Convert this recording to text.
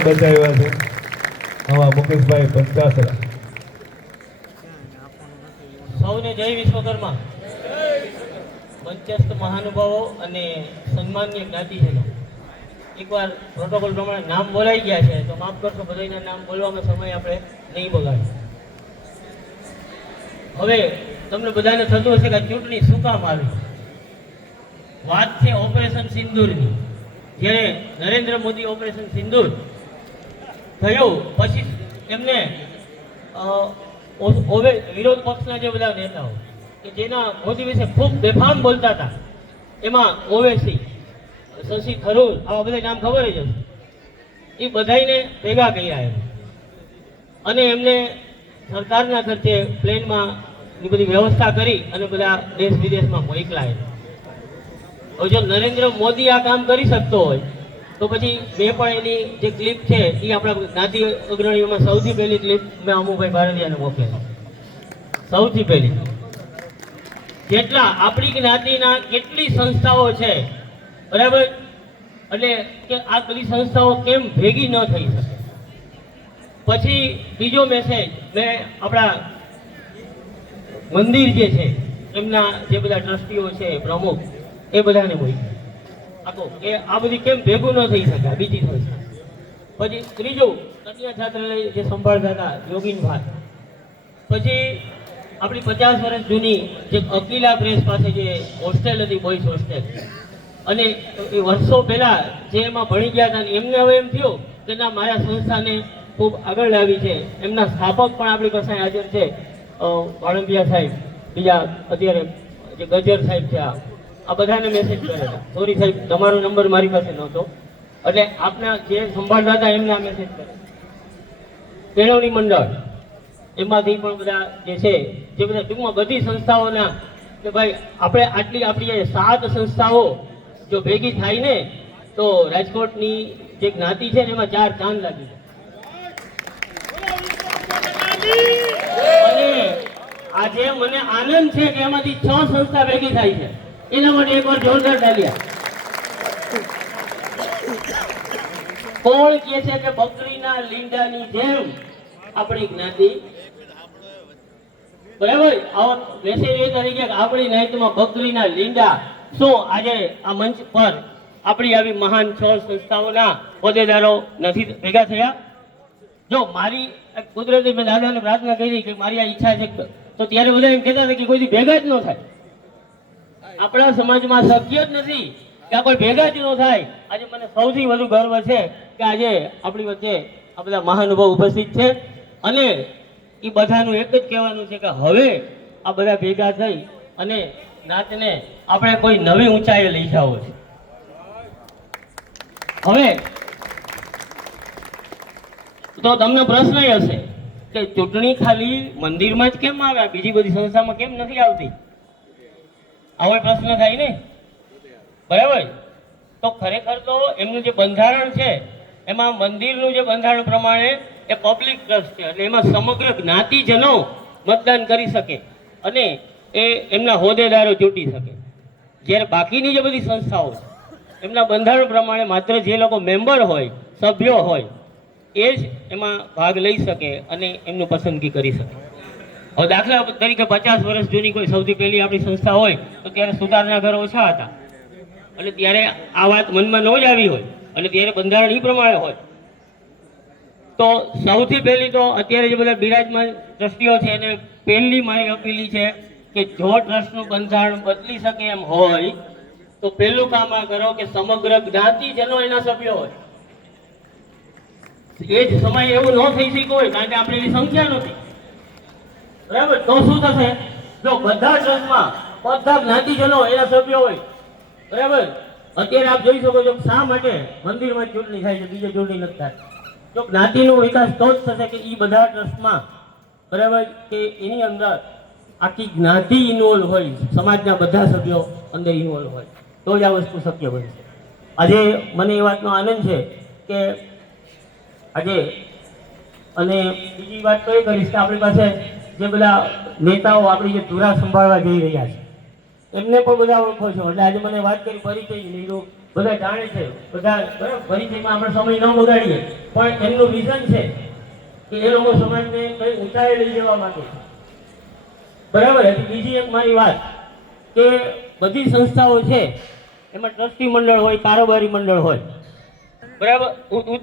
બતાવ્યા છે આવા મુકેશભાઈ પંચાસરા. સૌને જય વિશ્વકર્મા. મંચસ્થ મહાનુભાવો અને સન્માનીય જ્ઞાતિજનો, એકવાર પ્રોટોકોલ પ્રમાણે નામ બોલાઈ ગયા છે તો માફ કરશો, બધાના નામ બોલવામાં સમય આપણે નહીં બગાડીએ. હવે તમને બધાને થતું હશે કે ચૂંટણી શું કામ આવી. વાત છે ઓપરેશન સિંદૂરની. જ્યારે નરેન્દ્ર મોદી ઓપરેશન સિંદૂર થયું પછી એમને વિરોધ પક્ષના જે બધા નેતાઓ કે જેના મોદી વિશે ખૂબ બેફામ બોલતા હતા, એમાં ઓવેસી, શશી થરૂર, આવા બધા નામ ખબર જ હશે, એ બધાને ભેગા કર્યા એમ અને એમને સરકારના ખર્ચે પ્લેનમાં એ બધી વ્યવસ્થા કરી અને બધા દેશ વિદેશમાં મોકલાય. હવે જો નરેન્દ્ર મોદી આ કામ કરી શકતો હોય તો પછી મેં પણ એની જે ક્લિપ છે એ આપણા જ્ઞાતિ અગ્રણીઓમાં સૌથી પહેલી ક્લિપ મેં અમુભાઈ ભારતીયાને મોકલેલી. સૌથી પહેલી જેટલા આપણી જ્ઞાતિના કેટલી સંસ્થાઓ છે, બરાબર, એટલે કે આ બધી સંસ્થાઓ કેમ ભેગી ન થઈ શકે. પછી બીજો મેસેજ મેં આપણા મંદિર જે છે એમના જે બધા ટ્રસ્ટીઓ છે, પ્રમુખ, એ બધાને મોકલ્યા આખો કે આ બધી કેમ ભેગું ન થઈ શકે બીજી સંસ્થા. પછી ત્રીજું કન્યા છાત્રાલય જે સંભાળતા હતા યોગીનભાઈ. પછી આપણી 50 વર્ષ જૂની જે અકીલા પ્રેસ પાસે જે હોસ્ટેલ હતી, બોયઝ હોસ્ટેલ, અને એ વર્ષો પહેલા જે એમાં ભણી ગયા હતા એમને હવે એમ થયું કે ના, મારા સંસ્થાને ખૂબ આગળ લાવી છે. એમના સ્થાપક પણ આપણી પાસે હાજર છે, વાળંદિયા સાહેબ, બીજા અત્યારે જે ગજર સાહેબ છે, આ બધાને મેસેજ કરેલા. સોરી સાહેબ, તમારો નંબર મારી પાસે નહોતો, એટલે આપના જે સંભાળતા હતા એમને આ મેસેજ કરે. કેળવણી મંડળ એમાંથી પણ બધા જે છે, જે બધા ટૂંકમાં બધી સંસ્થાઓના કે ભાઈ આપણે આપણી 7 સંસ્થાઓ જો ભેગી થાય ને તો રાજકોટની જે જ્ઞાતિ છે ને એમાં 4 ચાંદ લાગી જાય. અને આજે મને આનંદ છે કે એમાંથી 6 સંસ્થા ભેગી થાય છે. એના માટે એકવાર જોરદાર તાલિયા. કોણ કહે છે કે બકરીના લીંડાની જેમ આપણી જ્ઞાતિ, બરાબર, આવો મેસેજ એ તરીકે આપણી નાયતમાં બકરીના લીંડા. શું આજે આ મંચ પર આપણી આવી મહાન 6 સંસ્થાઓના હોદ્દેદારો નથી ભેગા થયા? જો મારી કુદરતી મેં દાદાને પ્રાર્થના કરી કે મારી આ ઈચ્છા છે, તો ત્યારે બધા એમ કહેતા હતા કે કોઈ ભેગા જ ન થાય. આપણા સમાજમાં શક્ય જ નથી કે આ કોઈ ભેગા જ ન થાય. આજે મને સૌથી વધુ ગર્વ છે કે આજે આપણી વચ્ચે આ બધા મહાનુભાવ ઉપસ્થિત છે અને એ બધાનું એક જ કહેવાનું છે કે હવે આ બધા ભેગા થઈ અને નાચને આપણે કોઈ નવી ઊંચાઈએ લઈ જવો છે. હવે તો તમને પ્રશ્ન એ હશે કે ચૂંટણી ખાલી મંદિરમાં જ કેમ આવે, બીજી બધી સંસ્થામાં કેમ નથી આવતી? આવો પ્રશ્ન થાય ને, બરાબર? તો ખરેખર તો એમનું જે બંધારણ છે એમાં મંદિરનું જે બંધારણ પ્રમાણે એ પબ્લિક ટ્રસ્ટ છે, એટલે એમાં સમગ્ર જ્ઞાતિજનો મતદાન કરી શકે અને એ એમના હોદ્દેદારો ચૂંટી શકે. જ્યારે બાકીની જે બધી સંસ્થાઓ છે એમના બંધારણ પ્રમાણે માત્ર જે લોકો મેમ્બર હોય, સભ્યો હોય, એ જ એમાં ભાગ લઈ શકે અને એમનું પસંદગી કરી શકે. હવે દાખલા તરીકે 50 વર્ષ જૂની કોઈ સૌથી પહેલી આપણી સંસ્થા હોય તો ત્યારે સુતારના ઘર ઓછા હતા, એટલે ત્યારે આ વાત મનમાં ન જ આવી હોય અને ત્યારે બંધારણ એ પ્રમાણે હોય. તો સૌથી પહેલી તો અત્યારે જે બધા બિરાજમાન ટ્રસ્ટીઓ છે એને પહેલી મારી અપીલ છે કે જો ટ્રસ્ટનું બંધારણ બદલી શકે એમ હોય તો પહેલું કામ આ કરો કે સમગ્ર જ્ઞાતિજનો એના સભ્યો હોય. એ જ સમય એવું ન થઈ શક્યું હોય કારણ કે આપણે એની સંખ્યા નથી, બરાબર? તો શું થશે? જો બધા ટ્રસ્ટમાં બધા જ્ઞાતિજનો એના સભ્યો હોય, બરાબર? અત્યારે આપ જોઈ શકો છો શા માટે મંદિરમાં ચૂંટણી થાય છે, બીજે ચૂંટણી નથી થાય. જો જ્ઞાતિનો વિકાસ તો જ થશે કે એ બધા ટ્રસ્ટમાં, બરાબર, કે એની અંદર આખી જ્ઞાતિ ઇન્વોલ્વ હોય, સમાજના બધા સભ્યો અંદર ઇન્વોલ્વ હોય, તો જ આ વસ્તુ શક્ય બનશે. આજે મને એ વાતનો આનંદ છે કે આજે, અને બીજી વાત તો એ કરીશ કે આપણી પાસે જે બધા નેતાઓ આપણી જે ધુરા સંભાળવા જઈ રહ્યા છે એમને પણ બધા ઓળખો છો, એટલે આજે મને વાત કરી પરિચય લીધો બધા જાણે છે, બધા બરાબર પરિચયમાં આપણે સમય ન બગાડીએ, પણ એમનું વિઝન છે કે એ લોકો સમાજને કઈ ઊંચાઈએ લઈ જવા માંગે છે. બરાબર. હજી બીજી એક મારી વાત કે બધી સંસ્થાઓ છે એમાં ટ્રસ્ટી મંડળ હોય, કારોબારી મંડળ હોય, બરાબર, ઉદ્યોગ